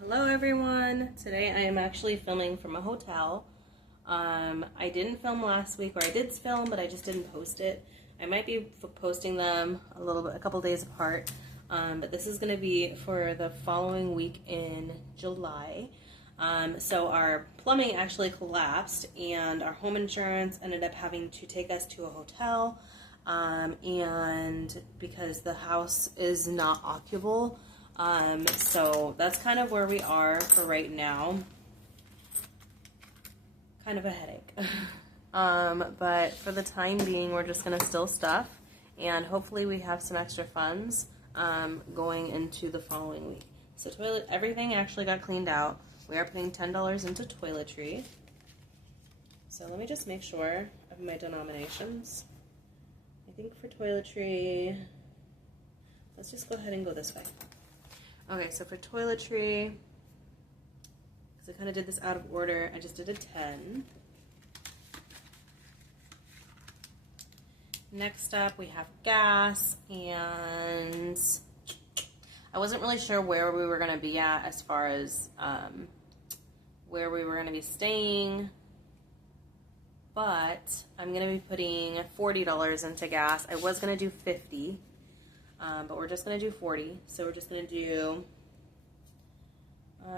Hello everyone. Today I am actually filming from a hotel. I didn't film last week, or I did film, but I just didn't post it. I might be posting them a couple days apart, but this is going to be for the following week in July. So our plumbing actually collapsed, and our home insurance ended up having to take us to a hotel, and because the house is not occupable. So that's kind of where we are for right now. Kind of a headache. But for the time being, we're just gonna still stuff, and hopefully we have some extra funds going into the following week. So everything actually got cleaned out. We are putting $10 into toiletry. So let me just make sure of my denominations. I think for toiletry, let's just go ahead and go this way. Okay, so for toiletry, because I kind of did this out of order, I just did a 10. Next up, we have gas, and I wasn't really sure where we were going to be at as far as where we were going to be staying, but I'm going to be putting $40 into gas. I was going to do 50. But we're just going to do 40. So we're just going to do,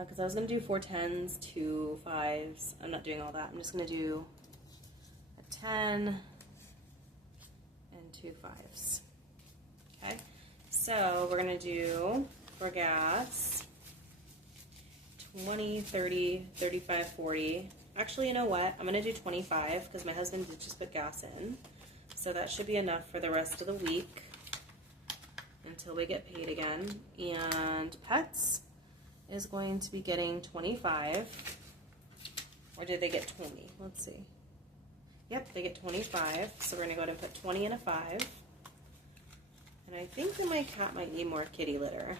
because I was going to do 4 10s, 2 5s. I'm not doing all that. I'm just going to do a 10 and 2 5s. Okay. So we're going to do, for gas, 20, 30, 35, 40. Actually, you know what? I'm going to do 25 because my husband did just put gas in. So that should be enough for the rest of the week until we get paid again. And pets is going to be getting 25. Or did they get 20? Let's see. Yep, they get 25. So we're going to go ahead and put 20 and a 5. And I think that my cat might need more kitty litter.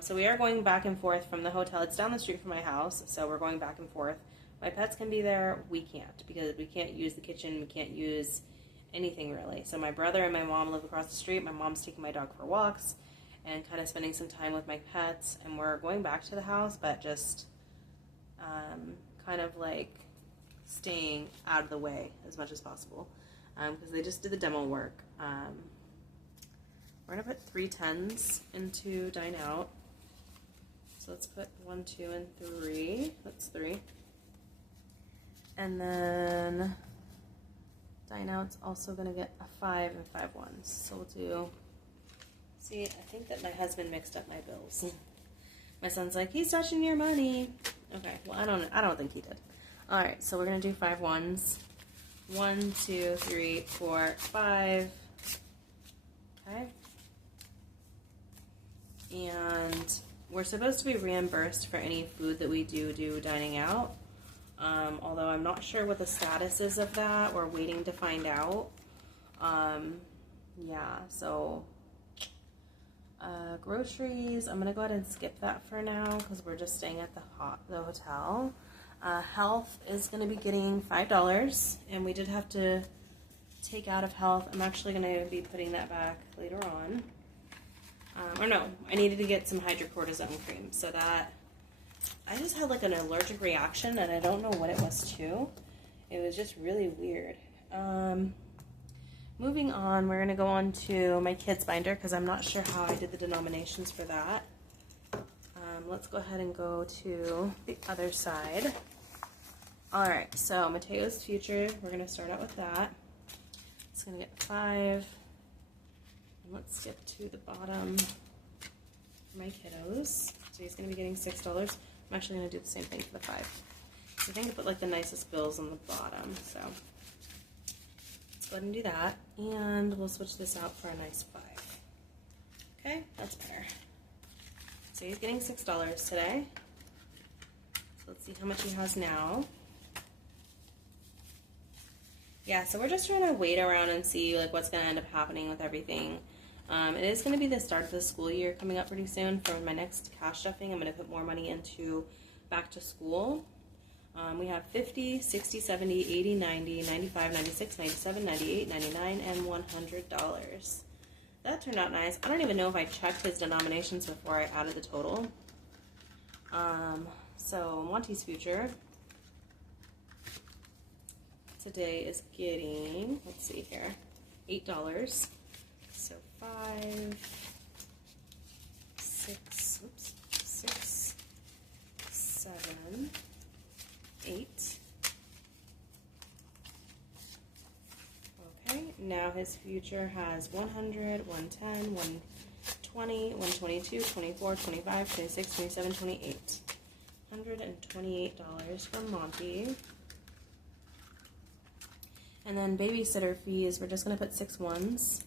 So we are going back and forth from the hotel. It's down the street from my house, so we're going back and forth. My pets can be there. We can't, because we can't use the kitchen. We can't use anything really. So my brother and my mom live across the street. My mom's taking my dog for walks and kind of spending some time with my pets, and we're going back to the house, but just kind of like staying out of the way as much as possible, because they just did the demo work. We're gonna put 3 10s into dine out. So let's put 1, 2, and 3. That's 3. And then dine out's also going to get a 5 and 5 1s. So we'll do, see, I think that my husband mixed up my bills. My son's like, he's touching your money. Okay, well, I don't think he did. All right, so we're going to do 5 1s. 1, 2, 3, 4, 5. Okay. And we're supposed to be reimbursed for any food that we do dining out. Although I'm not sure what the status is of that. We're waiting to find out. Yeah, so groceries, I'm going to go ahead and skip that for now because we're just staying at the hotel. Health is going to be getting $5, and we did have to take out of health. I'm actually going to be putting that back later on. Or no, I needed to get some hydrocortisone cream, so that I just had like an allergic reaction, and I don't know what it was too. It was just really weird. Moving on, we're going to go on to my kids binder because I'm not sure how I did the denominations for that. Let's go ahead and go to the other side. Alright, so Mateo's Future, we're going to start out with that. It's going to get 5. And let's skip to the bottom for my kiddos. So he's going to be getting $6. I'm actually going to do the same thing for the 5. So I think I put like the nicest bills on the bottom. So let's go ahead and do that. And we'll switch this out for a nice 5. Okay, that's better. So he's getting $6 today. So let's see how much he has now. Yeah, so we're just trying to wait around and see like what's going to end up happening with everything. It is going to be the start of the school year coming up pretty soon. For my next cash stuffing, I'm going to put more money into back to school. We have 50, 60, 70, 80, 90, 95, 96, 97, 98, 99, and $100. That turned out nice. I don't even know if I checked his denominations before I added the total. Monty's future today is getting, let's see here, $8. So 5, 6, 7, 8. Okay, now his future has 100, 110, 120, 122, 24, 25, 26, 27, 28. $128 for Monty. And then babysitter fees, we're just going to put 6 ones.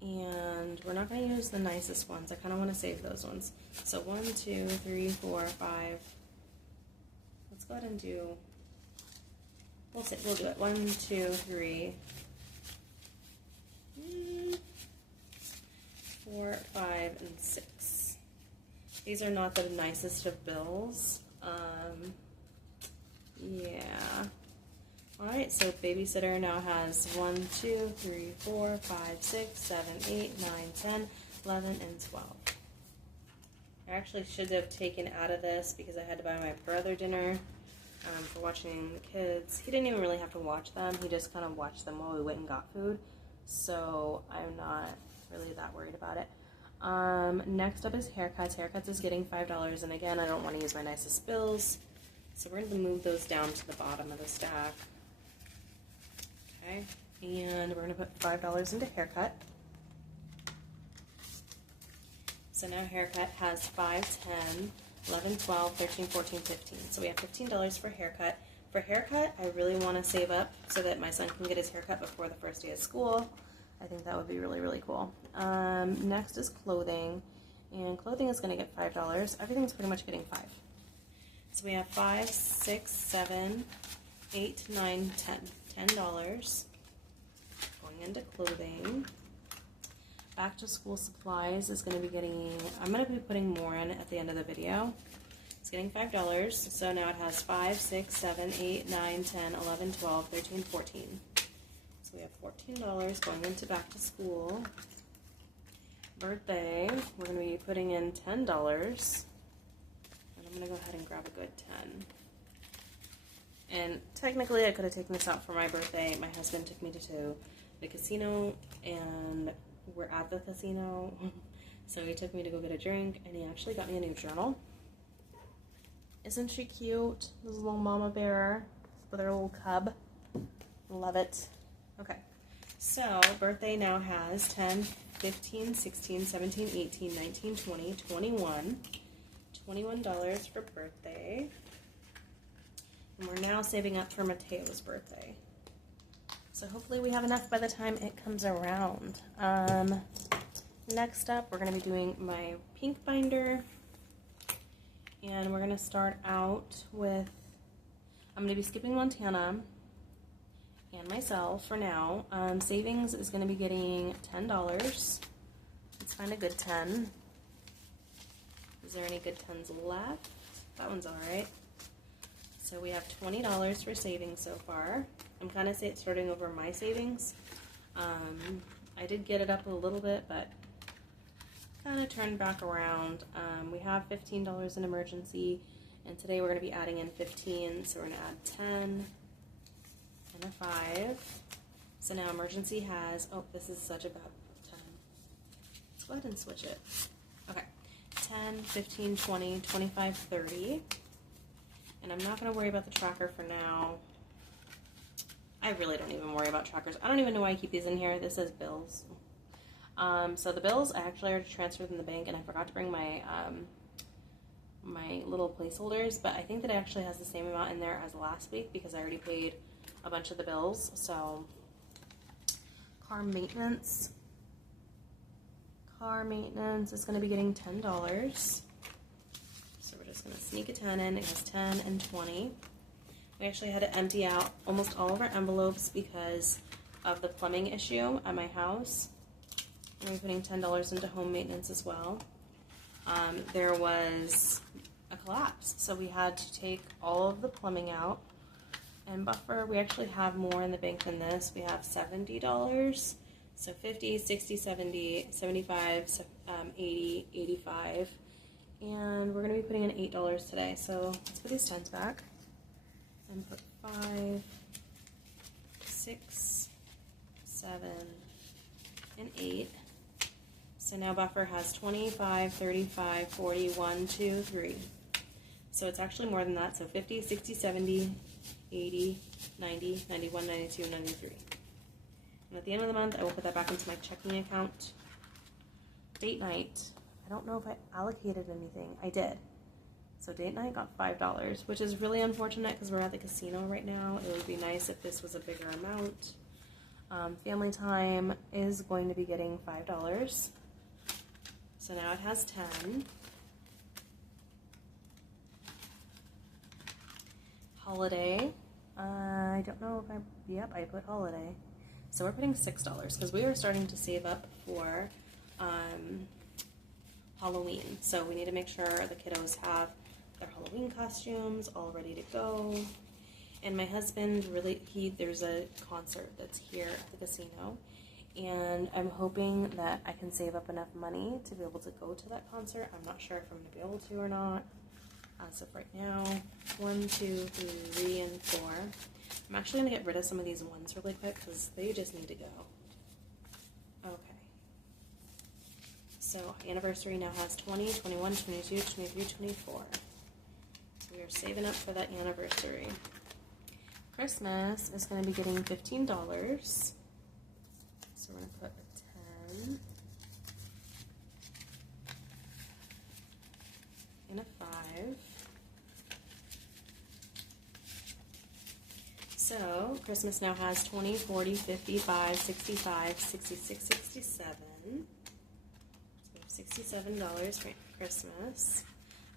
And we're not going to use the nicest ones. I kind of want to save those ones. So 1, 2, 3, 4, 5. Let's go ahead and do, we'll do it. 1, 2, 3, 4, 5, and 6. These are not the nicest of bills. Yeah. Alright, so babysitter now has 1, 2, 3, 4, 5, 6, 7, 8, 9, 10, 11, and 12. I actually should have taken out of this because I had to buy my brother dinner for watching the kids. He didn't even really have to watch them. He just kind of watched them while we went and got food. So I'm not really that worried about it. Next up is haircuts. Haircuts is getting $5. And again, I don't want to use my nicest bills. So we're going to move those down to the bottom of the stack. Okay, and we're going to put $5 into haircut. So now haircut has 5, 10, 11, 12, 13, 14, 15. So we have $15 for haircut. For haircut, I really want to save up so that my son can get his haircut before the first day of school. I think that would be really, really cool. Next is clothing. And clothing is going to get $5. Everything's pretty much getting 5. So we have 5, 6, 7, 8, 9, 10. $10 going into clothing. Back to school supplies is going to be getting, I'm going to be putting more in at the end of the video. It's getting $5. So now it has 5, 6, 7, 8, 9, 10, 11, 12, 13, 14. So we have $14 going into back to school. Birthday, we're going to be putting in $10. And I'm going to go ahead and grab a good 10. And technically I could have taken this out for my birthday. My husband took me to the casino and we're at the casino. So he took me to go get a drink and he actually got me a new journal. Isn't she cute? This is a little mama bear with her little cub. Love it. Okay, so birthday now has 10, 15, 16, 17, 18, 19, 20, 21. $21 for birthday. And we're now saving up for Mateo's birthday. So hopefully we have enough by the time it comes around. Next up, we're going to be doing my pink binder. And we're going to start out with, I'm going to be skipping Montana and myself for now. Savings is going to be getting $10. Let's find a good 10. Is there any good 10s left? That one's alright. So we have $20 for savings so far. I'm kind of starting over my savings. I did get it up a little bit, but kind of turned back around. We have $15 in emergency, and today we're going to be adding in 15, so we're going to add 10 and a 5. So now emergency has, oh, this is such a bad 10. Let's go ahead and switch it. Okay, 10, 15, 20, 25, 30. And I'm not going to worry about the tracker for now. I really don't even worry about trackers. I don't even know why I keep these in here. This is bills. So the bills I actually already transferred in the bank, and I forgot to bring my my little placeholders, but I think that it actually has the same amount in there as last week because I already paid a bunch of the bills. So car maintenance is going to be getting $10. So we're just going to sneak a 10 in. It has 10 and 20. We actually had to empty out almost all of our envelopes because of the plumbing issue at my house. And we're putting $10 into home maintenance as well. There was a collapse, so we had to take all of the plumbing out and buffer. We actually have more in the bank than this. We have $70, so 50, 60, 70, 75, 80, 85, And we're going to be putting in $8 today. So let's put these 10s back and put 5, 6, 7, and 8. So now Buffer has 25, 35, 40, 1, 2, 3. So it's actually more than that. So 50, 60, 70, 80, 90, 91, 92, 93. And at the end of the month, I will put that back into my checking account. Date night. I don't know if I allocated anything. I did. So date night got $5, which is really unfortunate because we're at the casino right now. It would be nice if this was a bigger amount. Family time is going to be getting $5. So now it has 10. Holiday. I don't know if yep, I put holiday. So we're putting $6 because we are starting to save up for Halloween. So we need to make sure the kiddos have their Halloween costumes all ready to go. And my husband there's a concert that's here at the casino. And I'm hoping that I can save up enough money to be able to go to that concert. I'm not sure if I'm going to be able to or not. As of right now, 1, 2, 3, and 4. I'm actually going to get rid of some of these ones really quick because they just need to go. Okay. So anniversary now has 20, 21, 22, 23, 24. So we are saving up for that anniversary. Christmas is going to be getting $15. So we're going to put a 10 and a 5. So Christmas now has 20, 40, 55, 65, 66, 67. So $67 for Christmas.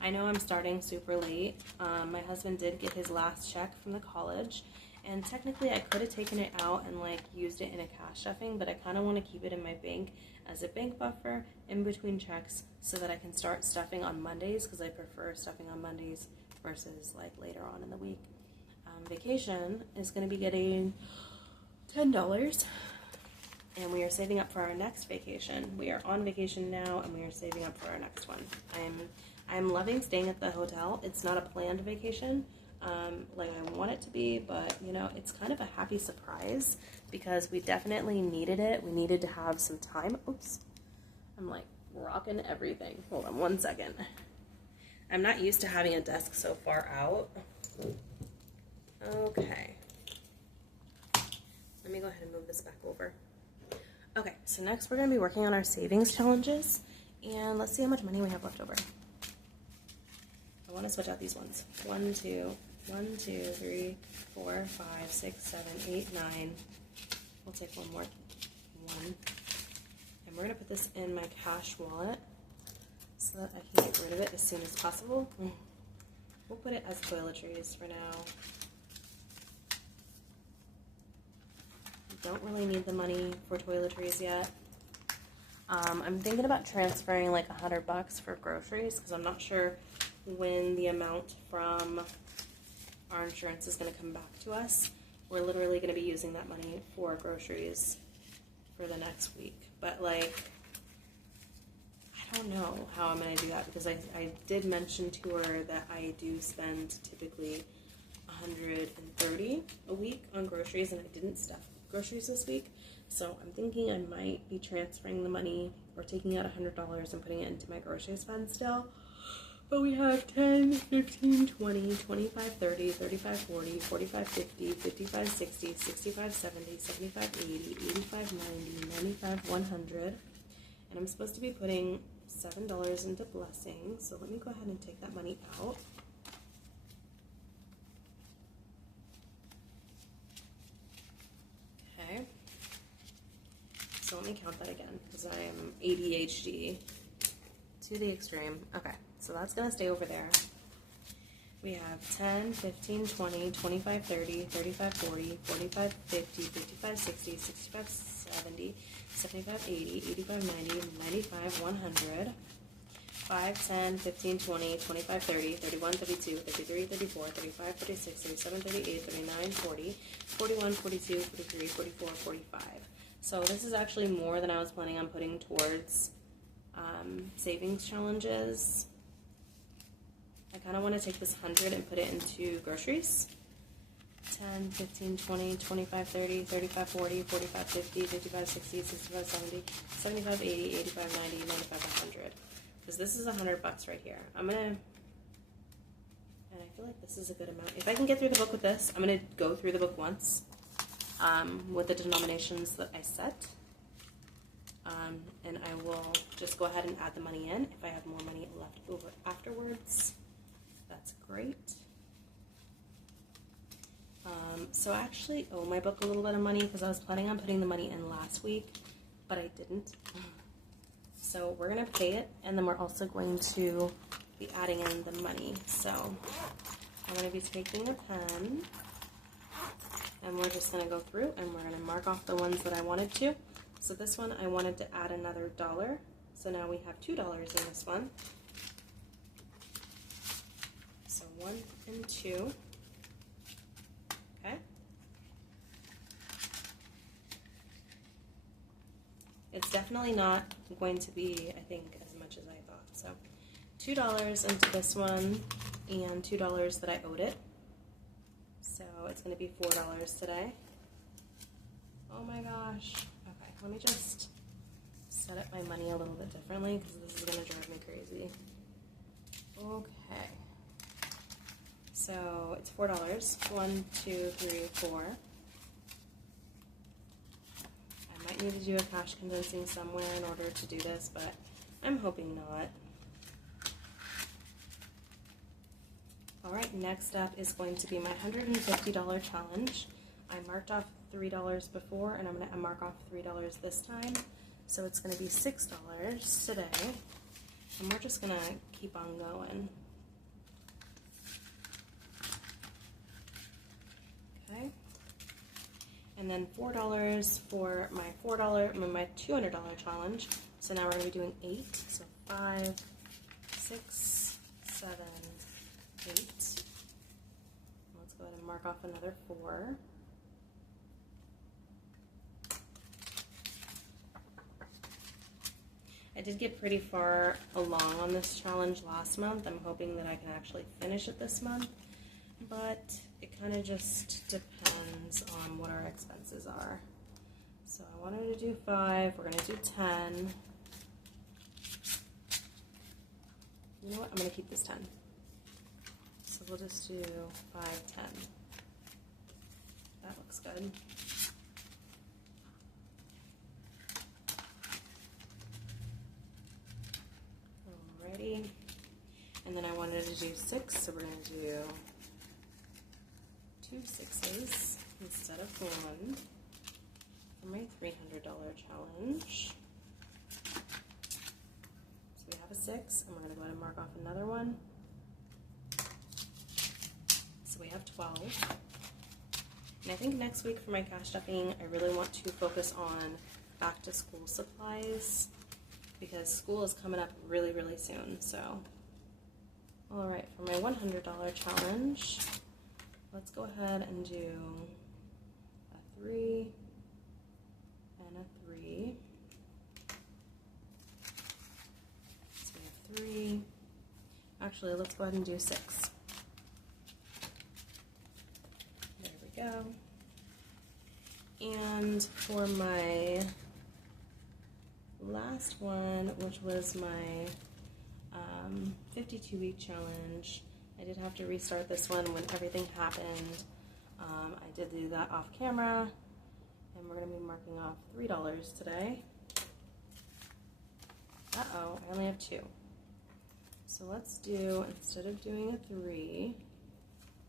I know I'm starting super late. My husband did get his last check from the college, and technically I could have taken it out and like used it in a cash stuffing, but I kind of want to keep it in my bank as a bank buffer in between checks so that I can start stuffing on Mondays because I prefer stuffing on Mondays versus like later on in the week. Vacation is going to be getting $10, and we are saving up for our next vacation. We are on vacation now, and we are saving up for our next one. I'm loving staying at the hotel. It's not a planned vacation like I want it to be, but you know, it's kind of a happy surprise because we definitely needed it. We needed to have some time. Oops, I'm like rocking everything. Hold on one second. I'm not used to having a desk so far out. Okay. Let me go ahead and move this back over. Okay, so next we're going to be working on our savings challenges, and let's see how much money we have left over. I want to switch out these ones. 1, 2, 3, 4, 5, 6, 7, 8, 9. We'll take one more. 1. And we're going to put this in my cash wallet so that I can get rid of it as soon as possible. We'll put it as toiletries for now. Don't really need the money for toiletries yet. I'm thinking about transferring like $100 for groceries because I'm not sure when the amount from our insurance is going to come back to us. We're literally going to be using that money for groceries for the next week. But like, I don't know how I'm going to do that because I did mention to her that I do spend typically $130 a week on groceries, and I didn't stuff groceries this week. So I'm thinking I might be transferring the money or taking out $100 and putting it into my groceries fund still. But we have 10, 15, 20, 25, 30, 35, 40, 45, 50, 55, 60, 65, 70, 75, 80, 85, 90, 95, 100. And I'm supposed to be putting $7 into blessings. So let me go ahead and take that money out. Okay. So let me count that again because I am ADHD to the extreme. Okay. So that's going to stay over there. We have 10, 15, 20, 25, 30, 35, 40, 45, 50, 55, 60, 65, 70, 75, 80, 85, 90, 95, 100. 5, 10, 15, 20, 25, 30, 31, 32, 33, 34, 35, 36, 37, 38, 39, 40, 41, 42, 43, 44, 45. So this is actually more than I was planning on putting towards savings challenges. kind of want to take this 100 and put it into groceries. 10, 15, 20, 25, 30, 35, 40, 45, 50, 55, 60, 65, 70, 75, 80, 85, 90, 95, 100. Because this is $100 right here. And I feel like this is a good amount. If I can get through the book with this, I'm going to go through the book once with the denominations that I set. And I will just go ahead and add the money in. If I have more money left over afterwards, that's great. So I actually owe my book a little bit of money because I was planning on putting the money in last week, but I didn't. So we're going to pay it, and then we're also going to be adding in the money. So I'm going to be taking a pen, and we're just going to go through, and we're going to mark off the ones that I wanted to. So this one, I wanted to add another $1. So now we have $2 in this one. So 1 and 2. Okay. It's definitely not going to be, I think, as much as I thought. So $2 into this one and $2 that I owed it. So it's going to be $4 today. Oh my gosh. Okay, let me just set up my money a little bit differently because this is going to drive me crazy. Okay. So it's $4. 1, 2, 3, 4. I might need to do a cash condensing somewhere in order to do this, but I'm hoping not. Alright, next up is going to be my $150 challenge. I marked off $3 before, and I'm going to mark off $3 this time. So it's going to be $6 today, and we're just going to keep on going. Okay. And then $4 for my my $200 challenge. So now we're going to be doing 8. So 5, 6, 7, 8. Let's go ahead and mark off another 4. I did get pretty far along on this challenge last month. I'm hoping that I can actually finish it this month, but it kind of just depends on what our expenses are. So I wanted to do 5. We're going to do 10. You know what? I'm going to keep this 10. So we'll just do 5, 10. That looks good. Alrighty. And then I wanted to do 6, so we're going to do 2 6s instead of 1 for my $300 challenge. So we have a 6, and we're going to go ahead and mark off another one. So we have 12. And I think next week for my cash stuffing, I really want to focus on back to school supplies because school is coming up really, really soon. So, all right, for my $100 challenge, let's go ahead and do a 3 and a 3. So we have 3. Actually, let's go ahead and do 6. There we go. And for my last one, which was my 52-week challenge, I did have to restart this one when everything happened. I did do that off camera, and we're going to be marking off $3 today. Uh-oh, I only have 2. So let's do, instead of doing a 3,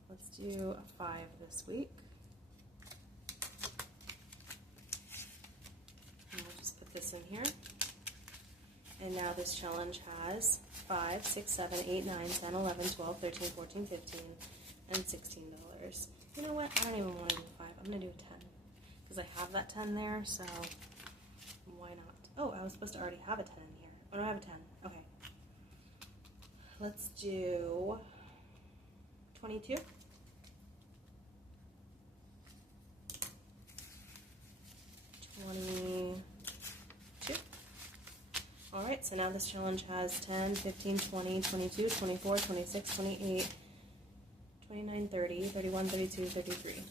let's do a 5 this week. And we'll just put this in here. And now this challenge has 5, 6, 7, 8, 9, 10, 11, 12, 13, 14, 15, and $16. You know what? I don't even want to do 5. I'm going to do a 10 because I have that 10 there, so why not? Oh, I was supposed to already have a 10 in here. Oh, no, I have a 10. Okay. Let's do 22. All right. Alright, so now this challenge has 10, 15, 20, 22, 24, 26, 28, 29, 30, 31, 32, 33.